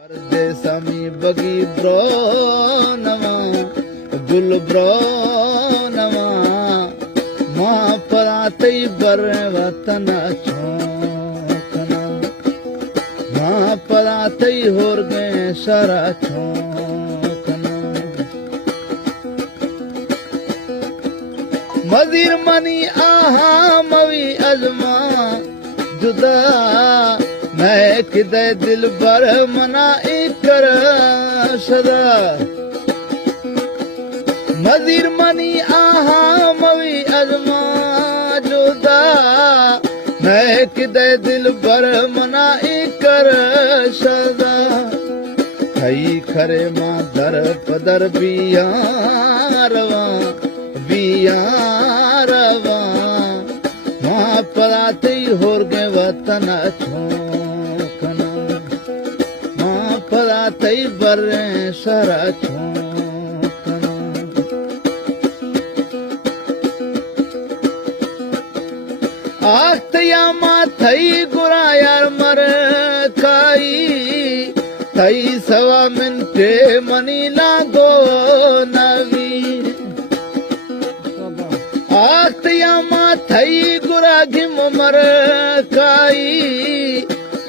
परदेसामी बगी ब्रो नवा गुल ब्रो नवा मां पराते बर वतन छोकना मां पराते होर गए सारा छोकना मजीर मनी आहा मवी अजमा जुदा मैं किदे दिल बर मना इकर सदा मजीर मनी आहा मवी अजमा जुदा मैं किदे दिल बर मना इकर सदा थई खरे मां दर पदर बियारवा बियारवा मां पराते होर गए वतन छोकना मां पराते बर सरा छोकना आख्तया मां थई गुरा यार मर खाई थई सवा मिनटे मनी लागो नवी आख्तया मां थई गुरा घिम मर खाई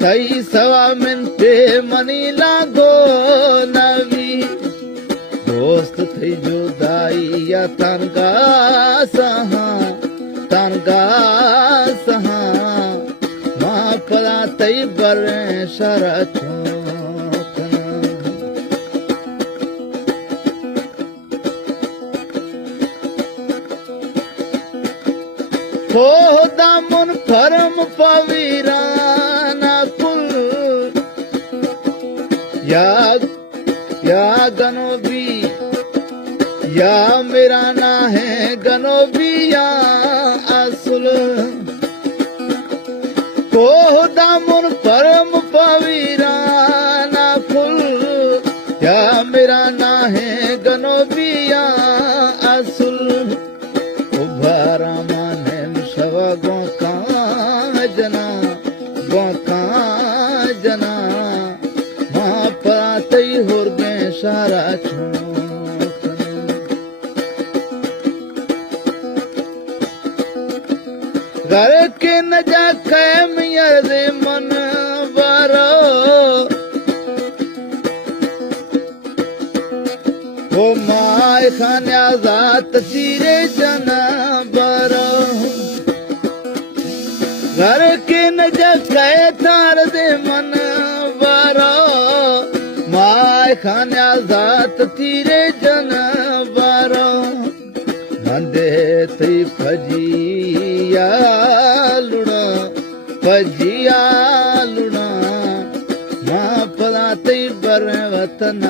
थई सवा मिनटे मनी लागो नवी दोस्त थई जुदाई या तनगा सहा मां पराते बर सरा छोकना हो दामुन फरम पवीराना कुल या गनोबी या मेरा ना है गनोबी या असुल को दामुन परम पवीराना फुल या मेरा ना है गनोबी या असुल उभारा माने सवा गोका जना मां पराते होर गए सारा घर के न जा कैम यदे मन बरो वो माय खाने आजाद तीरे जना बरो घर के न जा कै तार दे मन बरो माय खाने आजाद तीरे जना बरो मंदे थी फजिया लुना मां पराते बर वतन